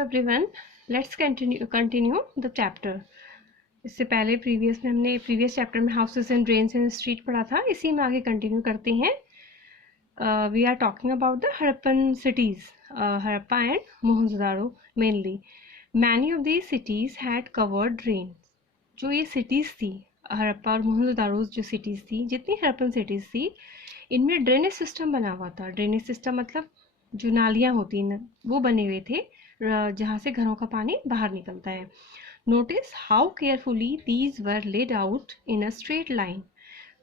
Everyone, let's continue the chapter. इससे पहले previous chapter में houses and drains and street पढ़ा था, इसी में आगे कंटिन्यू करते हैं। We are talking about the Harappan cities, Harappa and Mohenjodaro mainly. Many of these cities had covered drain. जो ये सिटीज़ थी, हड़प्पा और मोहनजोदारो जो सिटीज़ थी, जितनी हड़प्पन सिटीज़ थी, इनमें ड्रेनेज सिस्टम बना हुआ था। ड्रेनेज सिस्टम मतलब जो नालियाँ होती हैं वो बने हुए थे, जहाँ से घरों का पानी बाहर निकलता है। Notice how carefully these were laid out in a straight line.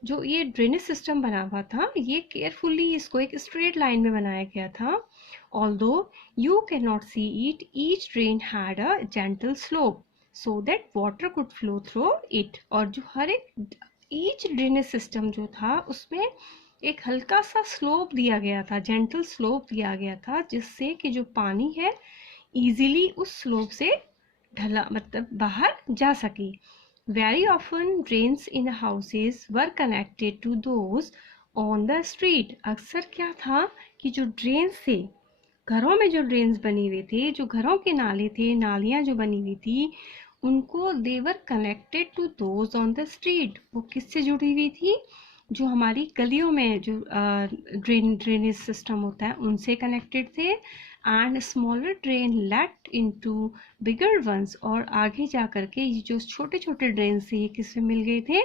जो ये ड्रेनेज सिस्टम बना हुआ था, ये केयरफुली इसको एक स्ट्रेट लाइन में बनाया गया था। Although you can not see it, each drain had a gentle slope so that water could flow through it. और जो हर एक ईच ड्रेनेज सिस्टम जो था, उसमें एक हल्का सा स्लोप दिया गया था, जेंटल स्लोप दिया गया था, जिससे कि जो पानी है इजीली उस स्लोप से ढला मतलब बाहर जा सके। Very often drains in houses were connected to those on the street. अक्सर क्या था कि जो ड्रेन्स थे, घरों में जो ड्रेन्स बनी हुए थे, जो घरों के नाले थे, नालियाँ जो बनी हुई थी, उनको they were connected to those on the street. वो किससे जुड़ी हुई थी? जो हमारी गलियों में जो ड्रेनेज सिस्टम होता है उनसे कनेक्टेड थे। And smaller drain led into bigger ones. और आगे जा कर के ये जो छोटे छोटे ड्रेन थे, ये किससे मिल गए थे?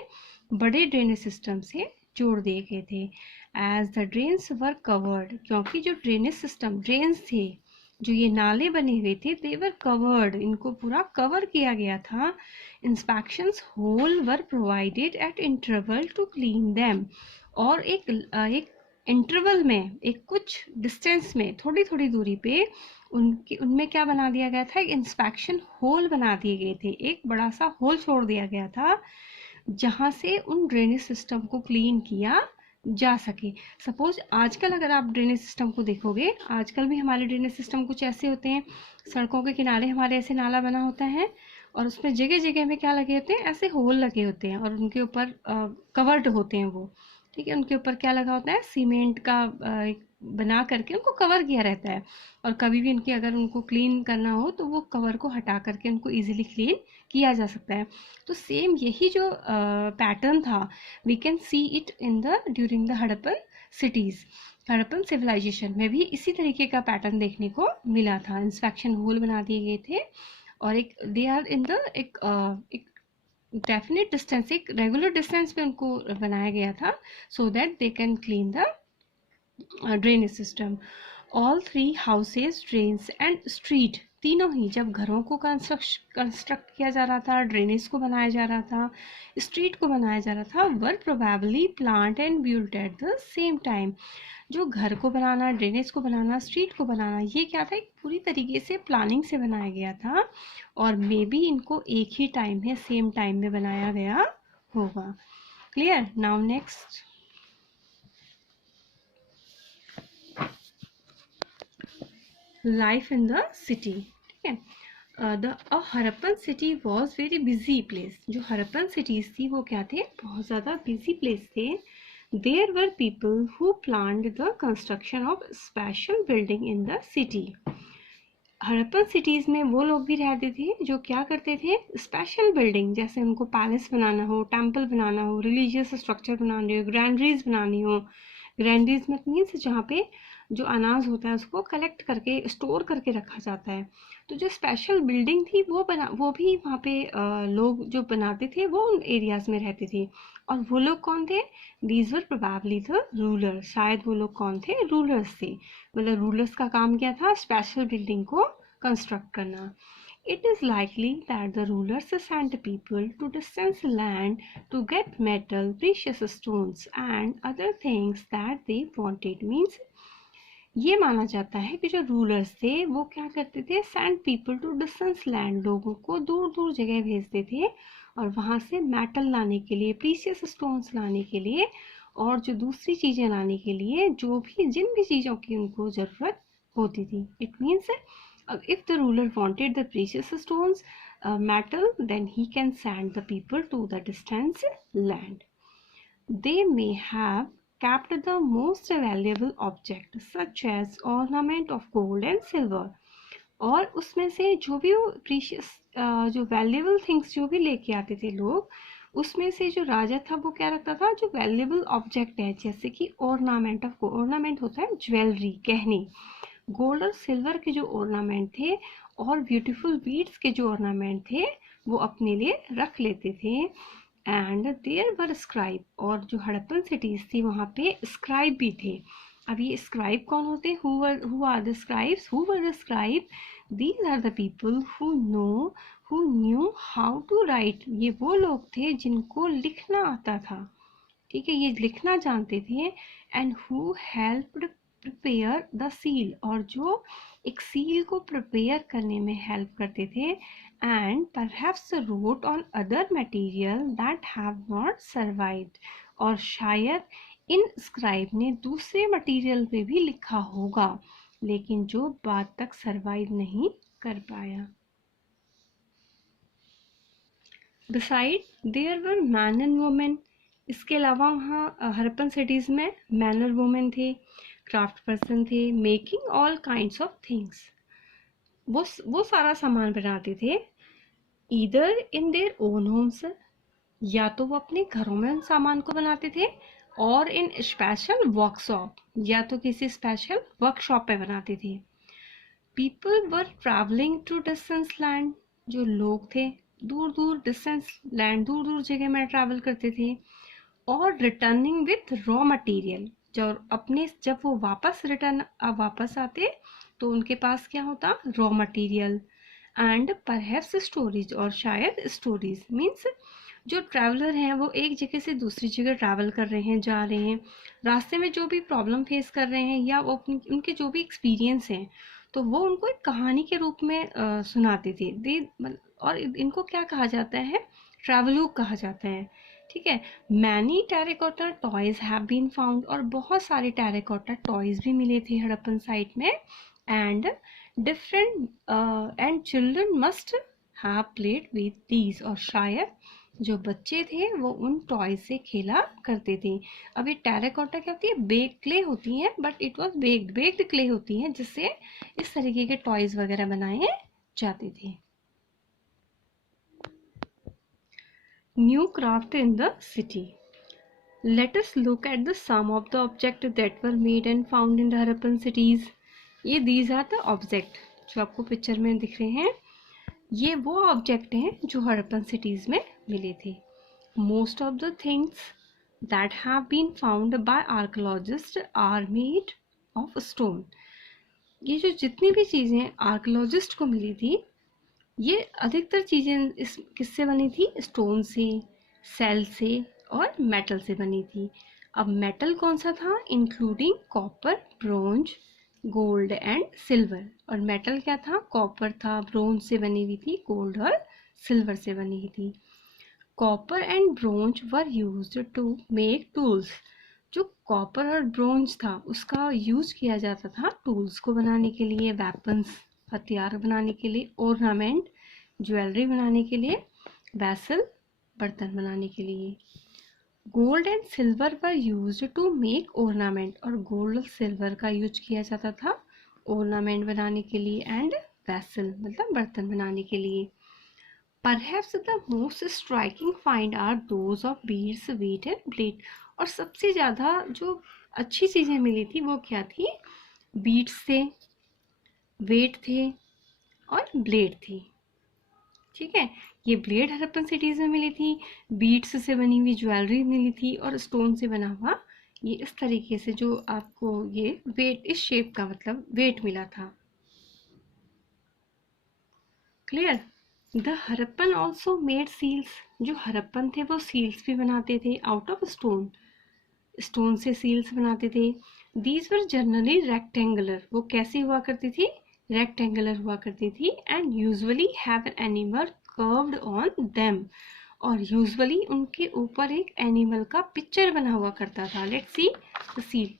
बड़े ड्रेनेज सिस्टम से जोड़ दिए गए थे। As the drains were covered, क्योंकि जो ड्रेनेज सिस्टम ड्रेन्स थे, जो ये नाले बने हुए थे, दे वर कवर्ड, इनको पूरा कवर किया गया था। Inspections hole were provided at interval to clean them. और एक इंटरवल में, एक कुछ डिस्टेंस में, थोड़ी थोड़ी दूरी पे उनमें क्या बना दिया गया था? एक इंस्पेक्शन होल बना दिए गए थे। एक बड़ा सा होल छोड़ दिया गया था जहाँ से उन ड्रेनेज सिस्टम को क्लीन किया जा सके। सपोज आजकल अगर आप ड्रेनेज सिस्टम को देखोगे, आजकल भी हमारे ड्रेनेज सिस्टम कुछ ऐसे होते हैं, सड़कों के किनारे हमारे ऐसे नाला बना होता है और उसमें जगह जगह में क्या लगे होते हैं? ऐसे होल लगे होते हैं और उनके ऊपर कवर्ड होते हैं वो, ठीक है। उनके ऊपर क्या लगा होता है? सीमेंट का एक बना करके उनको कवर किया रहता है। और कभी भी उनकी अगर उनको क्लीन करना हो तो वो कवर को हटा करके उनको इजीली क्लीन किया जा सकता है। तो सेम यही जो पैटर्न था, we can see it in the during the Harappan cities. Harappan civilization में भी इसी तरीके का पैटर्न देखने को मिला था। इंस्पेक्शन होल बना दिए गए थे और एक दे आर इन द एक डेफिनेट डिस्टेंस, एक रेगुलर डिस्टेंस पे उनको बनाया गया था, so that they can clean the drainage system. All three houses, drains and street, तीनों ही, जब घरों को कंस्ट्रक्ट किया जा रहा था, ड्रेनेज को बनाया जा रहा था, स्ट्रीट को बनाया जा रहा था, were probably planned and built at the same time. जो घर को बनाना, ड्रेनेज को बनाना, स्ट्रीट को बनाना, ये क्या था? एक पूरी तरीके से प्लानिंग से बनाया गया था और मे बी इनको एक ही टाइम में, सेम टाइम में बनाया गया होगा। Clear? Now next, life in the city, ठीक है। The Harappan city was very busy place. जो हड़प्पन सिटीज थी वो क्या थे? बहुत ज़्यादा बिजी प्लेस थे। There were people who planned the construction of special building in the city. Harappan cities में वो लोग भी रहते थे जो क्या करते थे? स्पेशल बिल्डिंग, जैसे उनको पैलेस बनाना हो, टेम्पल बनाना हो, रिलीजियस स्ट्रक्चर बनाने हो, ग्रैंडरीज बनानी हो। ग्रैंडरीज मीन्स जहाँ पे जो अनाज होता है उसको कलेक्ट करके स्टोर करके रखा जाता है। तो जो स्पेशल बिल्डिंग थी वो भी वहाँ पे लोग जो बनाते थे वो उन एरियाज में रहते थे। और वो लोग कौन थे? These were probably the ruler. शायद वो लोग कौन थे? रूलर्स थे। मतलब रूलर्स का काम क्या था? स्पेशल बिल्डिंग को कंस्ट्रक्ट करना। It is likely that the rulers sent people to distant land to get metal, precious stones and other things that they wanted. Means ये माना जाता है कि जो रूलर्स थे वो क्या करते थे? Send people to distance land, लोगों को दूर दूर जगह भेजते थे और वहाँ से मेटल लाने के लिए, प्रीशियस स्टोन्स लाने के लिए और जो दूसरी चीज़ें लाने के लिए, जो भी जिन भी चीज़ों की उनको ज़रूरत होती थी। It means if the ruler wanted the precious stones metal, then he can send the people to the distance land. They may have kept the most valuable object such as ornament of gold and silver. और उसमें से जो भी वो precious जो valuable things जो भी लेके आते थे लोग, उसमें से जो राजा था वो क्या रखता था, जो वैल्यूएबल ऑब्जेक्ट है जैसे कि ऑर्नामेंट, ऑफ ऑर्नामेंट होता है ज्वेलरी, गहने, गोल्ड और सिल्वर के जो ऑर्नामेंट थे और ब्यूटीफुल बीड्स के जो ऑर्नामेंट थे वो अपने लिए रख लेते थे। एंड देयर वर स्क्राइब, और जो हड़प्पन सिटीज थी वहाँ पे स्क्राइब भी थे। अब ये स्क्राइब कौन होते हैं, who are the scribes, who were the scribe, these are the people who knew how to write. ये वो लोग थे जिनको लिखना आता था, ठीक है, ये लिखना जानते थे। And who helped prepare the seal, और जो एक सील को प्रिपेयर करने में हेल्प करते थे। And perhaps road on other material that have not survived, और शायद इन स्क्राइब ने दूसरे मटेरियल पे भी लिखा होगा लेकिन जो बाद तक सर्वाइव नहीं कर पाया। Besides there were man and women, इसके अलावा वहाँ हरप्पन सिटीज़ में मैन और वुमेन थे, क्राफ्ट पर्सन थे, making all kinds of things, वो सारा सामान बनाते थे। Either in their own homes, या तो वो अपने घरों में उन सामान को बनाते थे, और इन स्पेशल वर्कशॉप, या तो किसी स्पेशल वर्कशॉप पे बनाते थे। People were travelling to distance land, जो लोग थे दूर दूर डिस्टेंस लैंड, दूर दूर जगह में ट्रैवल करते थे। और रिटर्निंग विथ रॉ मटेरियल, जब वो वापस आते तो उनके पास क्या होता, raw material. And perhaps stories, और शायद स्टोरीज मीन्स जो ट्रैवलर हैं वो एक जगह से दूसरी जगह ट्रैवल कर रहे हैं, जा रहे हैं, रास्ते में जो भी प्रॉब्लम फेस कर रहे हैं या वो उनके जो भी एक्सपीरियंस हैं तो वो उनको एक कहानी के रूप में सुनाते थे। और इनको क्या कहा जाता है, ट्रैवलूग कहा जाता है, ठीक है। Many terracotta toys have been found, और बहुत सारे टेराकोटा टॉयज भी मिले थे हड़प्पन साइट में। And different and children must have played with these, और शायद जो बच्चे थे वो उन टॉय से खेला करते थे। अब ये टेराकोटा क्या होती है, बेक्ड क्ले होती है, but it was baked clay होती है जिससे इस तरीके के टॉयज वगैरह बनाए जाते थे। New craft in the city, let us look at the some of the objects that were made and found in the Harappan cities. ये these are the object जो आपको पिक्चर में दिख रहे हैं, ये वो ऑब्जेक्ट हैं जो हड़प्पन सिटीज़ में मिले थे। Most of the things that have been found by archaeologist are made of stone, ये जो जितनी भी चीज़ें आर्कोलॉजिस्ट को मिली थी ये अधिकतर चीज़ें इस किससे बनी थी, स्टोन से, सेल से और मेटल से बनी थी। अब मेटल कौन सा था, including copper, bronze, gold and silver. और मेटल क्या था, कॉपर था, ब्रोंज से बनी हुई थी, गोल्ड और सिल्वर से बनी हुई थी। Copper and bronze were used to make tools, जो कॉपर और ब्रोंज था उसका यूज किया जाता था टूल्स को बनाने के लिए, वेपन्स, हथियार बनाने के लिए, ऑर्नामेंट, ज्वेलरी बनाने के लिए, वैसल, बर्तन बनाने के लिए। Gold and silver were used to make ornament, और गोल्ड और सिल्वर का यूज किया जाता था ऑर्नामेंट बनाने के लिए, एंड वैसल मतलब बर्तन बनाने के लिए। Perhaps the most striking find are those of beads, weight and blade, और सबसे ज़्यादा जो अच्छी चीज़ें मिली थी वो क्या थी, बीड्स थे, वेट थे और ब्लेड थी, ठीक है। ये ब्लेड हड़प्पन सिटीज़ में मिली थी, बीड्स से बनी हुई ज्वेलरी मिली थी और स्टोन से बना हुआ ये इस तरीके से जो आपको ये वेट, इस शेप का मतलब वेट मिला था। Clear. The Harappan also made seals, जो हड़प्पन थे वो सील्स भी बनाते थे आउट ऑफ स्टोन, स्टोन से सील्स बनाते थे। दीज वर जनरली रेक्टेंगुलर, वो कैसी हुआ करती थी, रेक्टेंगुलर हुआ करती थी। And usually have an animal curved on them, और यूजुअली उनके ऊपर एक एनिमल का पिक्चर बना हुआ करता था। लेट्स सी द सील,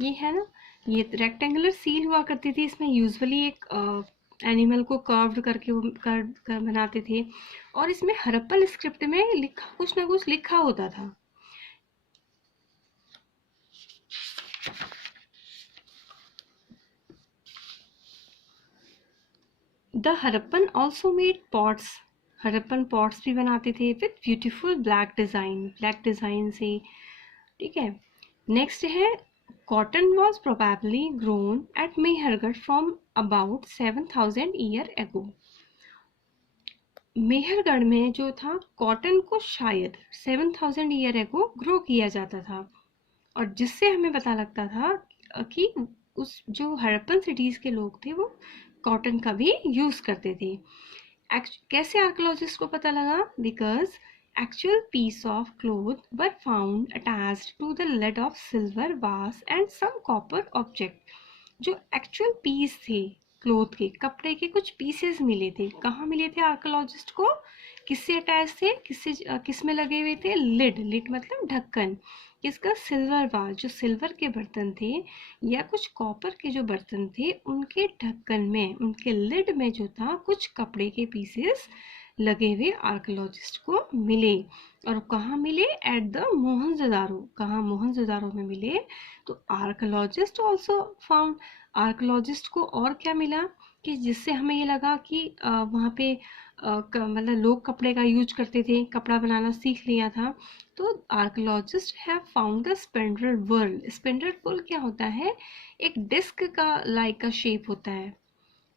ये है ना, ये रेक्टेंगुलर सील हुआ करती थी, इसमें यूजुअली एक एनिमल को कर्व्ड करके कर बनाते थे, और इसमें हड़प्पन स्क्रिप्ट में लिखा कुछ ना कुछ लिखा होता था। The Harappan also made pots, Harappan pots भी बनाते थे विथ ब्यूटीफुल ब्लैक डिज़ाइन से, ठीक है। नेक्स्ट है cotton was probably grown at Mehrgarh from about 7000 year ago. Mehrgarh में जो था कॉटन को शायद 7000 ईयर एगो ग्रो किया जाता था, और जिससे हमें पता लगता था कि उस जो हड़प्पन सिटीज़ के लोग थे वो कॉटन का भी यूज़ करते थे। कैसे आर्कोलॉजिस्ट को पता लगा? Because actual piece of cloth were found attached to the lid of silver vase and some copper object। जो एक्चुअल पीस थे क्लोथ के, कपड़े के कुछ पीसेस मिले थे। कहाँ मिले थे आर्कोलॉजिस्ट को? किससे अटैच थे? किस में लगे हुए थे? लिड मतलब ढक्कन। किसका? सिल्वर वास, जो सिल्वर के बर्तन थे या कुछ कॉपर के जो बर्तन थे उनके ढक्कन में, उनके लिड में जो था कुछ कपड़े के पीसेस लगे हुए आर्कोलॉजिस्ट को मिले। और कहाँ मिले? At the Mohenjodaro. कहाँ? मोहनजोदारो में मिले। तो आर्कोलॉजिस्ट ऑल्सो फाउंड, आर्कोलॉजिस्ट को और क्या मिला कि जिससे हमें ये लगा कि वहाँ पे मतलब लोग कपड़े का यूज करते थे, कपड़ा बनाना सीख लिया था। तो archaeologists have found the spindle whorl. Spindle whorl क्या होता है? एक डिस्क का लाइक का शेप होता है,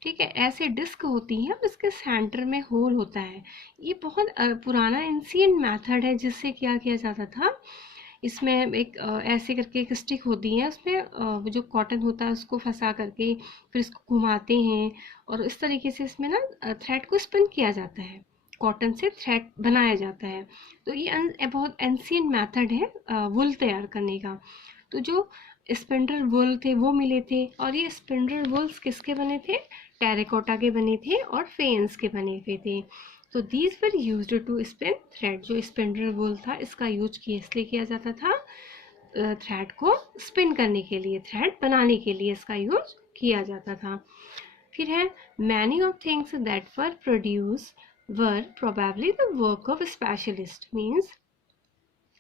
ठीक है, ऐसे डिस्क होती है, इसके सेंटर में होल होता है। ये बहुत पुराना एंशिएंट मेथड है जिससे क्या किया जाता था, इसमें एक ऐसे करके एक स्टिक होती है, उसमें जो कॉटन होता है उसको फंसा करके फिर इसको घुमाते हैं और इस तरीके से इसमें ना थ्रेड को स्पिन किया जाता है, कॉटन से थ्रेड बनाया जाता है। तो ये बहुत एंशिएंट मेथड है वुल तैयार करने का। तो जो स्पिंडल वुल थे वो मिले थे, और ये स्पिंडल वुल्स किसके बने थे? टेराकोटा के बने थे और फेंस के बने हुए थे। तो these were used to spin thread. जो स्पिंडल वुल था इसका यूज इसलिए किया जाता था थ्रेड को स्पिन करने के लिए, थ्रेड बनाने के लिए इसका यूज किया जाता था। फिर है many of things that were produce were probably the work of specialist. Means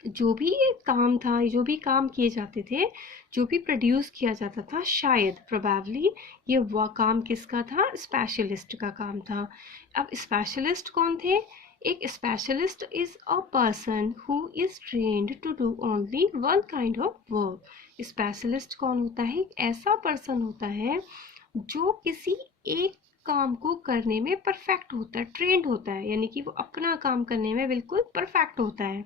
जो भी ये काम था, जो भी काम किए जाते थे, जो भी प्रोड्यूस किया जाता था, शायद प्रोबेबली ये वह काम किसका था? स्पेशलिस्ट का काम था। अब स्पेशलिस्ट कौन थे? एक specialist is a person who is trained to do only one kind of work. Specialist कौन होता है? एक ऐसा पर्सन होता है जो किसी एक काम को करने में परफेक्ट होता है, ट्रेंड होता है, यानी कि वो अपना काम करने में बिल्कुल परफेक्ट होता है।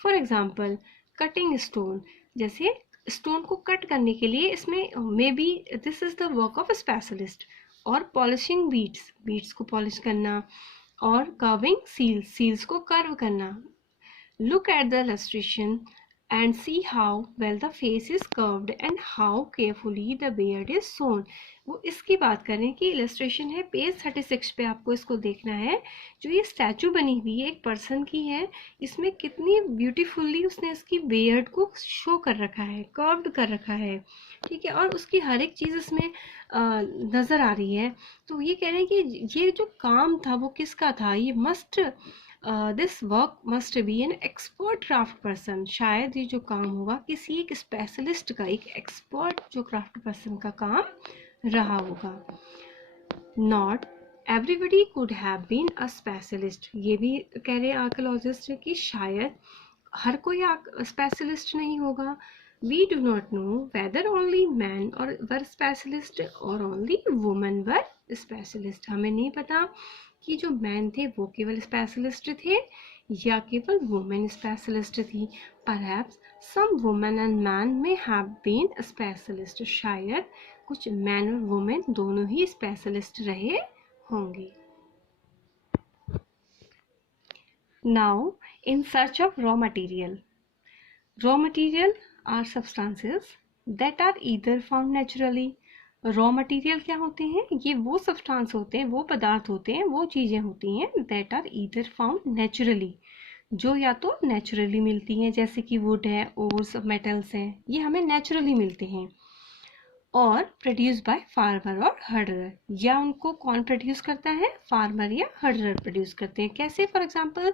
फॉर एग्जाम्पल कटिंग स्टोन, जैसे स्टोन को कट करने के लिए इसमें may be this is the work of specialist. और पॉलिशिंग बीड्स, बीड्स को पॉलिश करना, और कर्विंग सील्स, सील्स को कर्व करना। Look at the illustration and see how well the face is curved and how carefully the beard is sewn। वो इसकी बात करें कि इलस्ट्रेशन है पेज 36 पे, आपको इसको देखना है। जो ये स्टैचू बनी हुई है एक पर्सन की है, इसमें कितनी ब्यूटीफुल्ली उसने इसकी बेयर्ड को शो कर रखा है, कर्व्ड कर रखा है, ठीक है, और उसकी हर एक चीज़ इसमें नज़र आ रही है। तो ये कह रहे हैं कि ये जो काम था वो किसका था? ये must this work must be an expert craft person. शायद ये जो काम होगा किसी एक स्पेशलिस्ट का, एक एक्सपर्ट जो क्राफ्ट पर्सन का काम रहा होगा। Not everybody could have been a specialist. ये भी कह रहे आर्कोलॉजिस्ट कि शायद हर कोई स्पेशलिस्ट नहीं होगा। We do not know whether only man or were specialist or only women were specialist. हमें नहीं पता कि जो मैन थे वो केवल स्पेशलिस्ट थे या केवल वुमेन स्पेशलिस्ट थी। Perhaps some women and man may have been specialist. शायद कुछ मैन और वुमेन दोनों ही स्पेशलिस्ट रहे होंगे। Now in search of raw material. Raw material are substances that are either found naturally. Raw material क्या होते हैं? ये वो सब्सटेंस होते हैं, वो पदार्थ होते हैं, वो चीज़ें होती हैं that are either found naturally, जो या तो नेचुरली मिलती हैं, जैसे कि वुड है, ओर्स, मेटल्स हैं, ये हमें नेचुरली मिलते हैं। और प्रोड्यूस बाय फार्मर और हर्डरर, या उनको कौन प्रोड्यूस करता है? फार्मर या हर्डरर प्रोड्यूस करते हैं। कैसे? फॉर एग्जांपल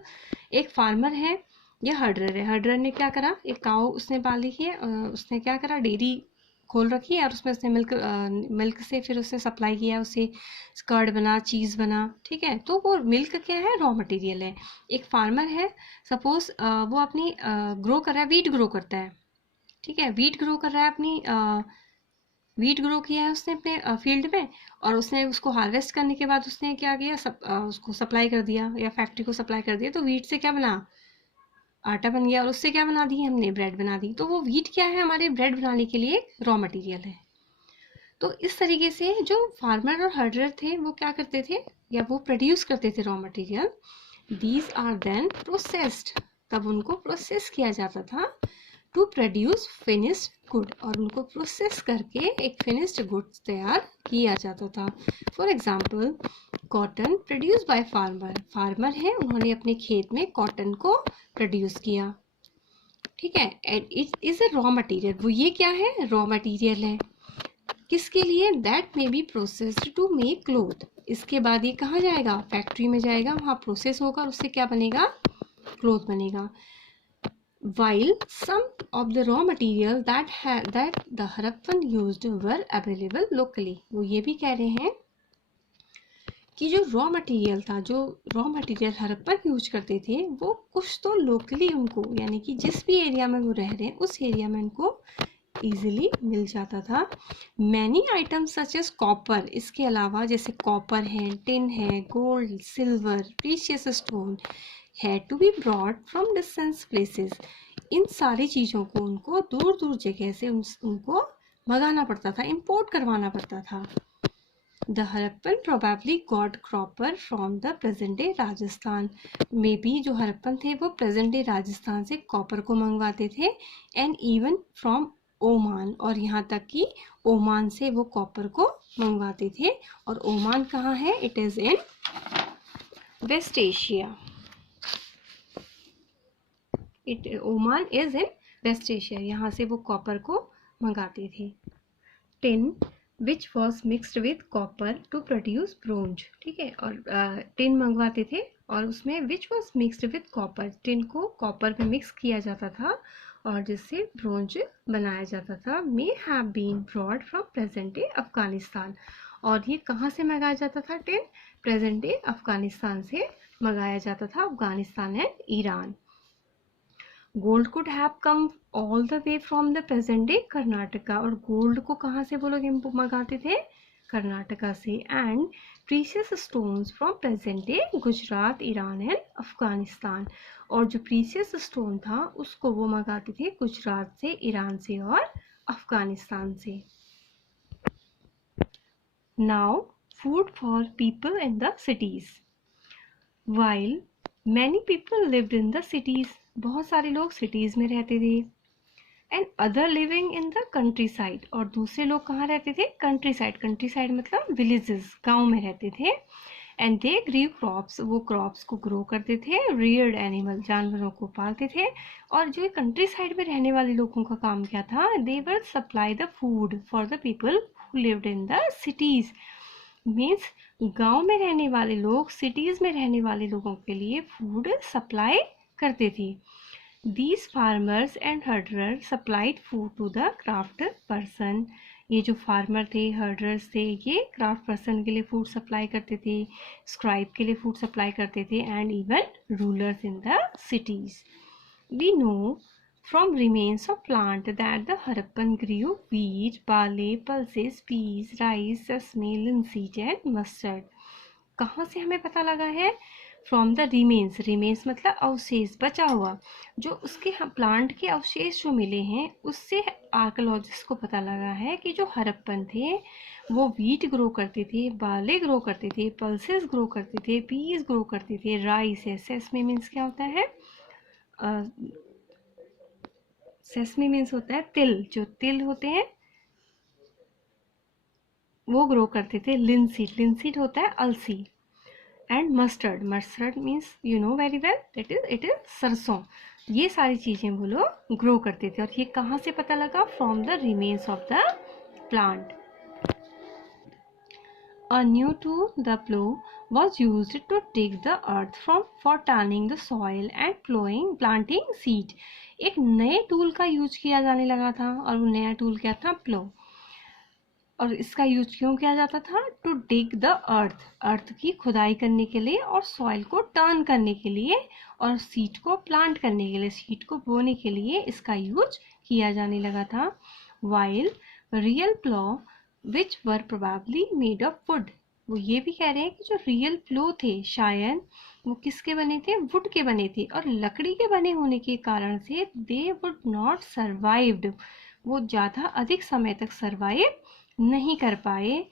एक फार्मर है या हर्डरर है, हर्डरर ने क्या करा? एक काऊ उसने पाली है, उसने क्या करा? डेयरी खोल रखी है और उसमें उसने मिल्क से फिर उसने सप्लाई किया, उससे कर्ड बना, चीज़ बना, ठीक है। तो वो मिल्क क्या है, रॉ मटेरियल है। एक फार्मर है, सपोज वो अपनी ग्रो कर रहा है, वीट ग्रो करता है, ठीक है, वीट ग्रो कर रहा है, अपनी वीट ग्रो किया है उसने अपने फील्ड में, और उसने उसको हार्वेस्ट करने के बाद उसने क्या किया, उसको सप्लाई कर दिया या फैक्ट्री को सप्लाई कर दिया। तो वीट से क्या बना, आटा बन गया, और उससे क्या बना दी हमने, ब्रेड बना दी। तो वो वीट क्या है, हमारे ब्रेड बनाने के लिए रॉ मटेरियल है। तो इस तरीके से जो फार्मर और हर्डर थे वो क्या करते थे, या वो प्रोड्यूस करते थे raw material, these are then processed, तब उनको प्रोसेस किया जाता था टू प्रोड्यूस फिनिश्ड गुड, और उनको प्रोसेस करके एक फिनिश्ड गुड्स तैयार किया जाता था। For example cotton produce by farmer, farmer है, उन्होंने अपने खेत में कॉटन को प्रोड्यूस किया, ठीक है, and it is a raw material, वो ये क्या है, रॉ मटेरियल है, किसके लिए, that may be processed to make cloth. इसके बाद ये कहाँ जाएगा, फैक्ट्री में जाएगा, वहाँ प्रोसेस होगा, उससे क्या बनेगा, क्लोथ बनेगा। While some of the raw material that the Harappan used were available locally, वो ये भी कह रहे हैं कि जो रॉ मटेरियल था, जो रॉ मटेरियल हड़प्पन यूज करते थे, वो कुछ तो लोकली उनको, यानी कि जिस भी एरिया में वो रह रहे हैं उस एरिया में उनको इजीली मिल जाता था। Many items such as copper, इसके अलावा जैसे कॉपर है, टिन है, gold, silver, precious stone had to be brought from distance places, इन सारी चीज़ों को उनको दूर दूर जगह से उनको मंगाना पड़ता था, इंपोर्ट करवाना पड़ता था। The Harappan probably got copper from the present day Rajasthan, में भी जो हड़प्पन थे वो प्रेजेंट डे राजस्थान से कॉपर को मंगवाते थे, एंड इवन फ्रॉम ओमान, और यहाँ तक कि ओमान से वो कॉपर को मंगवाते थे। और ओमान कहाँ है, it is in West Asia, Oman is in West Asia, यहाँ से वो कॉपर को मंगाते थे। Tin which was mixed with copper to produce bronze, ठीक है, और टिन मंगवाते थे और उसमें which was mixed with copper, tin को कॉपर में मिक्स किया जाता था और जिससे ब्रोंज बनाया जाता था। May have been brought from present day Afghanistan, और ये कहाँ से मंगाया जाता था, टिन प्रेजेंट डे अफगानिस्तान से मंगाया जाता था, Afghanistan and Iran. Gold could have come all the way from the present day Karnataka, और गोल्ड को कहाँ से वो लोग मंगाते थे, कर्नाटका से। And precious stones from present day Gujarat, Iran and Afghanistan, और जो प्रीशियस स्टोन था उसको वो मंगाते थे गुजरात से, ईरान से और अफगानिस्तान से। Now food for people in the cities, while many people lived in the cities, बहुत सारे लोग सिटीज़ में रहते थे, and other living in the country side, और दूसरे लोग कहाँ रहते थे, कंट्री साइड, कंट्री साइड मतलब विलेजेस, गांव में रहते थे। एंड दे ग्रीव क्रॉप्स, वो क्रॉप्स को ग्रो करते थे, रियर्ड एनिमल, जानवरों को पालते थे। और जो कंट्री साइड में रहने वाले लोगों का काम क्या था, they were supply the food for the people who lived in the cities, means गांव में रहने वाले लोग सिटीज़ में रहने वाले लोगों के लिए फूड सप्लाई करते थे। These farmers and herders supplied food to the craft person, ये जो फार्मर थे, हर्डर्स थे, ये क्राफ्ट पर्सन के लिए फूड सप्लाई करते थे, स्क्राइब के लिए फूड सप्लाई करते थे, and even rulers in the cities. We know from remains of plant that the Harappan grew wheat, barley, pulses, peas, rice, sesame, linseed and mustard. कहाँ से हमें पता लगा है, फ्रॉम द रिमेन्स, रिमेन्स मतलब अवशेष, बचा हुआ, जो उसके प्लांट के अवशेष जो मिले हैं उससे आर्कियोलॉजिस्ट को पता लगा है कि जो हड़प्पन थे वो वीट ग्रो करते थे, बाले ग्रो करते थे, पल्सेस ग्रो करते थे, पीस ग्रो करते थे, राइस है, सेसमे मीन्स क्या होता है, सेसमे मीन्स होता है तिल, जो तिल होते हैं वो ग्रो करते थे, लिनसीड, लिनसीड होता है अलसी, and mustard, mustard means you know very well it is सरसों, ये सारी चीज़ें वो लोग ग्रो करते थे। और ये कहाँ से पता लगा, from the remains of the plant. A new tool, the plow, was used to dig the earth for turning the soil and planting seed. एक नए टूल का यूज किया जाने लगा था और वो नया टूल क्या था, प्लो। और इसका यूज क्यों किया जाता था? टू डिग द अर्थ, अर्थ की खुदाई करने के लिए, और सॉइल को टर्न करने के लिए, और सीड को प्लांट करने के लिए, सीड को बोने के लिए इसका यूज किया जाने लगा था। While real plough which were probably made of wood, वो ये भी कह रहे हैं कि जो रियल प्लो थे शायद वो किसके बने थे? वुड के बने थे, और लकड़ी के बने होने के कारण से दे वुड नॉट सर्वाइव्ड, वो ज़्यादा अधिक समय तक सर्वाइव नहीं कर पाए।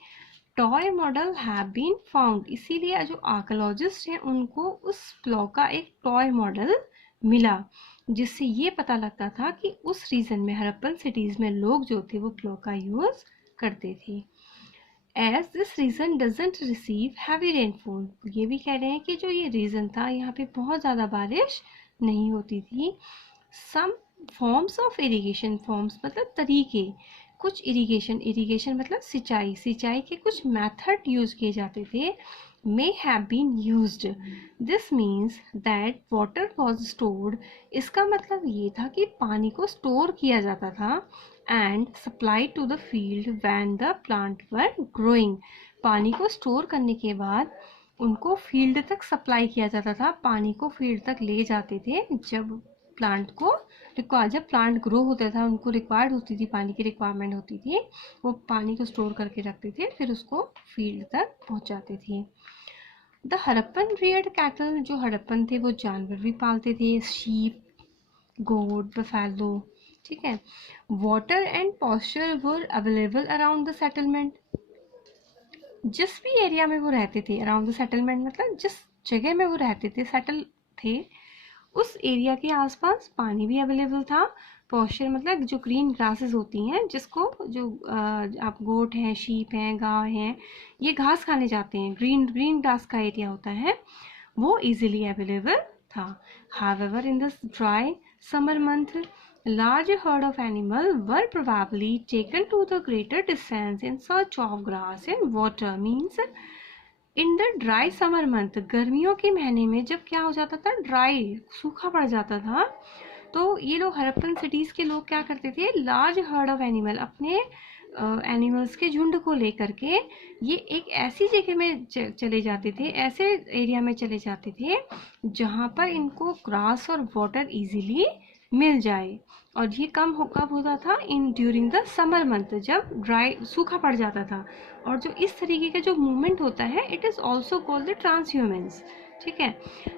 Toy model have been found, इसीलिए जो आर्कोलॉजिस्ट हैं उनको उस प्लॉ का एक टॉय मॉडल मिला, जिससे ये पता लगता था कि उस रीजन में हड़प्पन सिटीज में लोग जो थे वो प्लॉ का यूज करते थे। As this region doesn't receive heavy rainfall, ये भी कह रहे हैं कि जो ये रीजन था यहाँ पे बहुत ज़्यादा बारिश नहीं होती थी। Some forms of irrigation, forms मतलब तरीके, कुछ इरिगेशन मतलब सिंचाई, सिंचाई के कुछ मेथड यूज किए जाते थे, may have been used. This means that water was stored, इसका मतलब ये था कि पानी को स्टोर किया जाता था, and supplied to the field when the plant were growing, पानी को स्टोर करने के बाद उनको फील्ड तक सप्लाई किया जाता था, पानी को फील्ड तक ले जाते थे जब प्लांट को जब प्लांट ग्रो होता था, उनको रिक्वायर्ड होती थी, पानी की रिक्वायरमेंट होती थी, वो पानी को स्टोर करके रखते थे, फिर उसको फील्ड तक पहुंचाते थे। द हड़प्पन रियर्ड कैटल, जो हड़प्पन थे वो जानवर भी पालते थे, शीप, गोट, बफेलो, ठीक है। Water and pasture were available around the settlement, जिस भी एरिया में वो रहते थे, अराउंड द सेटलमेंट मतलब जिस जगह में वो रहते थे, सेटल थे, उस एरिया के आसपास पानी भी अवेलेबल था। पॉस्चर मतलब जो ग्रीन ग्रासेस होती हैं, जिसको जो आप गोट हैं, शीप हैं, गाय हैं, ये घास खाने जाते हैं, ग्रीन ग्रास का एरिया होता है, वो इजीली अवेलेबल था। However in the dry summer month large herd of animal were probably taken to the greater distance in search of grass and water, means in the dry summer month, गर्मियों के महीने में जब क्या हो जाता था, ड्राई सूखा पड़ जाता था, तो ये लोग हड़प्पन सिटीज़ के लोग क्या करते थे, लार्ज हर्ड ऑफ एनिमल, अपने एनिमल्स के झुंड को लेकर के ये एक ऐसी जगह में चले जाते थे, ऐसे एरिया में चले जाते थे जहाँ पर इनको ग्रास और वाटर इजीली मिल जाए। और ये कब होता था? In during the summer month, जब ड्राई सूखा पड़ जाता था। और जो इस तरीके का जो मूवमेंट होता है, it is also called the transhumance, ठीक है।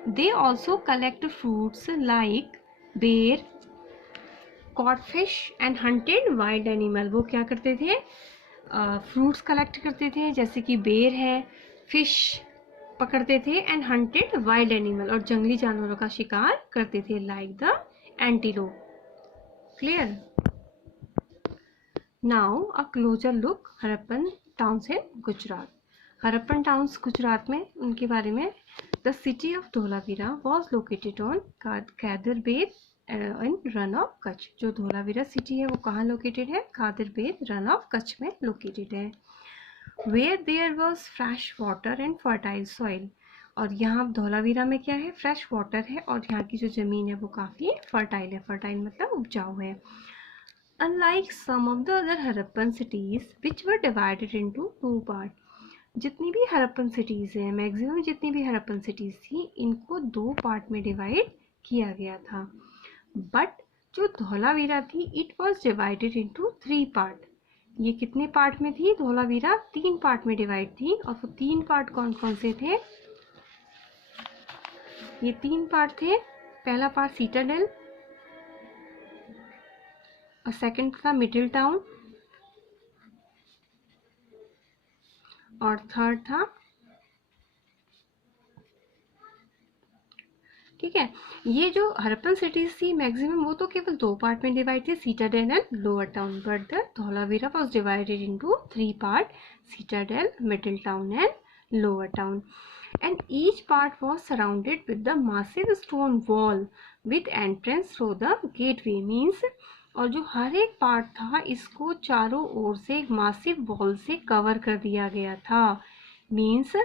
They also collect fruits like ber, caught fish and hunted wild animal, वो क्या करते थे? फ्रूट्स कलेक्ट करते थे, जैसे कि बेर है, फिश पकड़ते थे, एंड हंटेड वाइल्ड एनिमल, और जंगली जानवरों का शिकार करते थे, like the antelope. Clear? Now a closer look Harappan towns in Gujarat. Harappan towns Gujarat में, उनके बारे में, the city of Dholavira was located on Khadir Bet in Rann of Kutch, जो धोलावीरा सिटी है वो कहाँ लोकेटेड है? कादर बेद रन ऑफ कच्छ में लोकेटेड है। Where there was fresh water and fertile soil, और यहाँ धोलावीरा में क्या है? फ्रेश वाटर है, और यहाँ की जो ज़मीन है वो काफ़ी फर्टाइल है, फर्टाइल मतलब उपजाऊ है। Unlike some of the other Harappan cities which were divided into two parts, जितनी भी हड़प्पन सिटीज़ हैं, मैक्सिमम जितनी भी हड़प्पन सिटीज़ थी, इनको दो पार्ट में डिवाइड किया गया था। बट जो धोलावीरा थी, it was divided into 3 part. ये कितने पार्ट में थी? धोलावीरा 3 पार्ट में डिवाइड थी, और वो 3 पार्ट कौन कौन से थे? ये 3 पार्ट थे। पहला पार्ट सीटाडेल, और सेकंड था मिडिल टाउन, और थर्ड था, ठीक है। ये जो हड़प्पन सिटीज थी मैक्सिमम, वो तो केवल 2 पार्ट में डिवाइड थे, citadel and lower town, but the Dholavira was divided into 3 part, citadel, middle town and lower town, and each part was surrounded with the massive stone wall with entrance through the gateway, means, और जो हर एक part था, इसको चारों ओर से एक massive wall से cover कर दिया गया था, मीन्स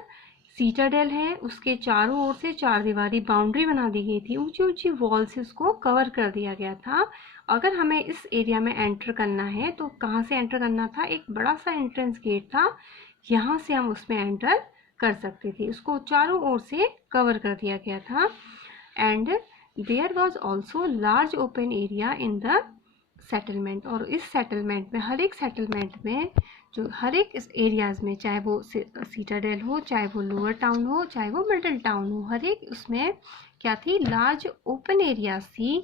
सीटाडेल है उसके चारों ओर से चार दीवारी बाउंड्री बना दी गई थी, ऊंची ऊंची वॉल से उसको कवर कर दिया गया था। अगर हमें इस एरिया में एंटर करना है तो कहाँ से एंटर करना था, एक बड़ा सा एंट्रेंस गेट था, यहाँ से हम उसमें एंटर कर सकते थे। उसको चारों ओर से कवर कर दिया गया था। And there was also large open area in the settlement, और इस सेटलमेंट में, हर एक सेटलमेंट में, जो हर एक इस एरियाज में, चाहे वो सीटाडेल हो, चाहे वो लोअर टाउन हो, चाहे वो मिडिल टाउन हो, हर एक उसमें क्या थी, लार्ज ओपन एरियाज थी,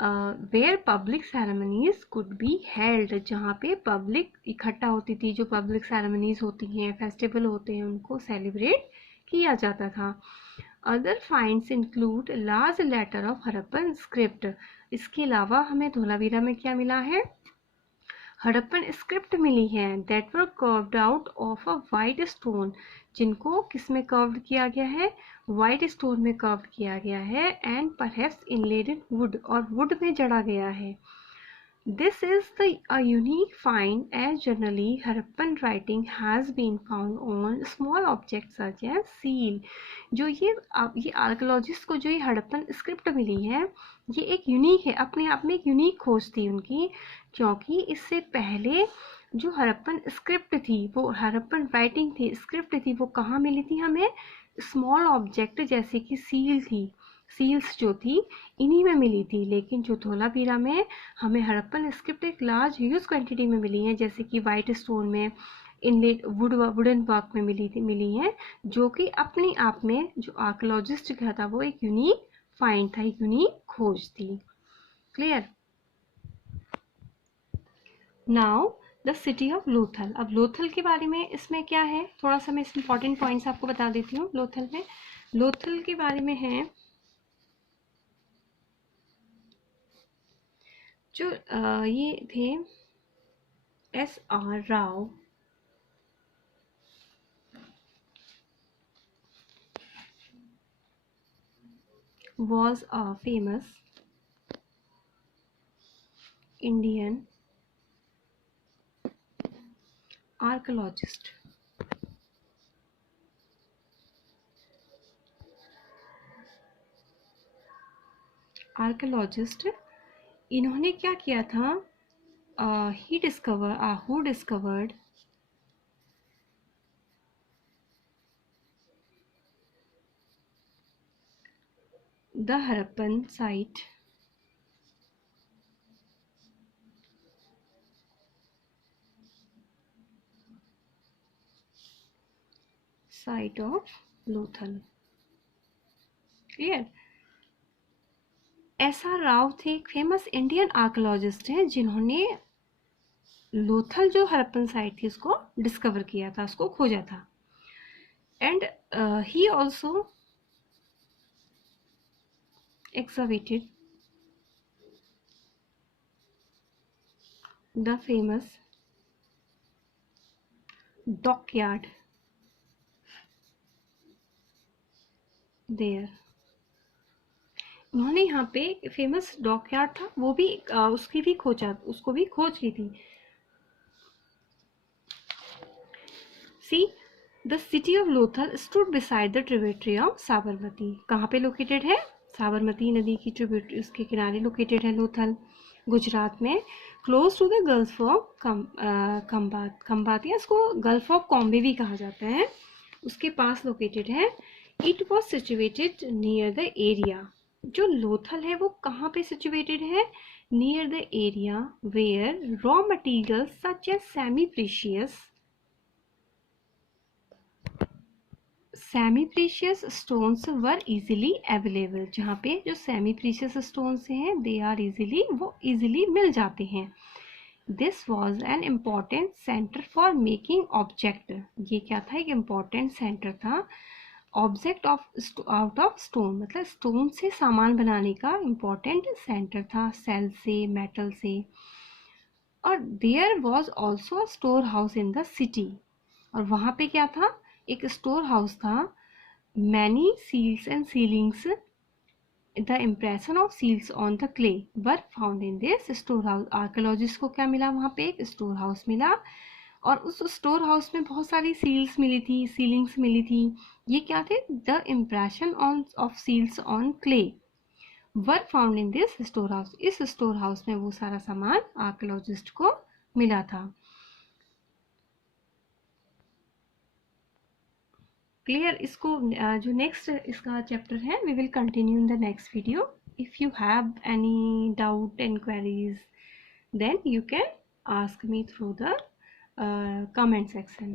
where public ceremonies could be held, जहाँ पे पब्लिक इकट्ठा होती थी, जो पब्लिक सेरेमनीज होती हैं, फेस्टिवल होते हैं, उनको सेलिब्रेट किया जाता था। Other finds include large letter of Harappan script, इसके अलावा हमें धोलावीरा में क्या मिला है, हड़प्पन स्क्रिप्ट मिली है, that were curved out of a white stone, जिनको किस में कर्व्ड किया गया है, वाइट स्टोन में कर्व्ड किया गया है, and perhaps inlaid in would, और वुड में जड़ा गया है। This is a unique find, as generally Harappan writing has been found on small objects such as seal. जो ये आर्कोलॉजिस्ट को जो ये हड़प्पन स्क्रिप्ट मिली है, ये एक यूनिक है, अपने आप में एक यूनिक खोज थी उनकी, क्योंकि इससे पहले जो हड़प्पन स्क्रिप्ट थी, वो हड़प्पन राइटिंग थी, स्क्रिप्ट थी, वो कहाँ मिली थी हमें, स्मॉल ऑब्जेक्ट जैसे कि सील थी, सील्स जो थी इन्हीं में मिली थी। लेकिन जो धोलावीरा में हमें हड़प्पन स्क्रिप्ट एक लार्ज ह्यूज क्वांटिटी में मिली है, जैसे कि वाइट स्टोन में, इनलेट वुडन वर्क में मिली हैं, जो कि अपने आप में जो आर्कोलॉजिस्ट का था वो एक यूनिक फाइंड था, एक यूनिक खोज थी। Clear. Now the city of Lothal. अब लोथल के बारे में इसमें क्या है, थोड़ा सा मैं इस इंपॉर्टेंट पॉइंट्स आपको बता देती हूँ। लोथल में, लोथल के बारे में है जो ये थे S.R. Rao, was a famous Indian archaeologist. इन्होंने क्या किया था, who discovered the Harappan site of Lothal. Clear. S.R. Rao थे, एक फेमस इंडियन आर्कोलॉजिस्ट हैं, जिन्होंने लोथल जो हड़प्पन साइट थी उसको डिस्कवर किया था, उसको खोजा था। And he also excavated the famous dockyard there. उन्होंने यहाँ पे फेमस डॉकयार्ड था, वो भी उसको भी खोज की थी। See the city of Lothal stood beside the tributary of Sabarmati. कहाँ पे लोकेटेड है, साबरमती नदी की ट्रिब्यूटरी, उसके किनारे लोकेटेड है लोथल, गुजरात में, close to the gulf of Khambhat, या इसको गल्फ ऑफ कॉम्बे भी कहा जाता है, उसके पास लोकेटेड है। It was situated near the area, जो लोथल है वो कहाँ पे सिचुएटेड है, near the area where raw material such as semi precious stones were easily available, जहाँ पे जो सेमी प्रीशियस स्टोन्स हैं दे आर इजीली, वो इजीली मिल जाते हैं। This was an important centre for making object, ये क्या था, एक इम्पॉर्टेंट सेंटर था ऑब्जेक्ट आउट ऑफ स्टोन, मतलब स्टोन से सामान बनाने का इम्पॉर्टेंट सेंटर था, सेल से, मेटल से। और there was also a store house in the city, और वहाँ पे क्या था, एक स्टोर हाउस था। Many seals and sealings, the impression of seals on the clay were found in this store house. Archaeologist को क्या मिला, वहाँ पे एक स्टोर हाउस मिला, और उस स्टोर हाउस में बहुत सारी सील्स मिली थी, सीलिंग्स मिली थी। ये क्या थे? The impression on of seals on clay were found in this store house. इस स्टोर हाउस में वो सारा सामान आर्कियोलॉजिस्ट को मिला था। क्लियर? इसको जो नेक्स्ट इसका चैप्टर है, we will continue in the next video. If you have any doubt enquiries, then you can ask me through the comment section.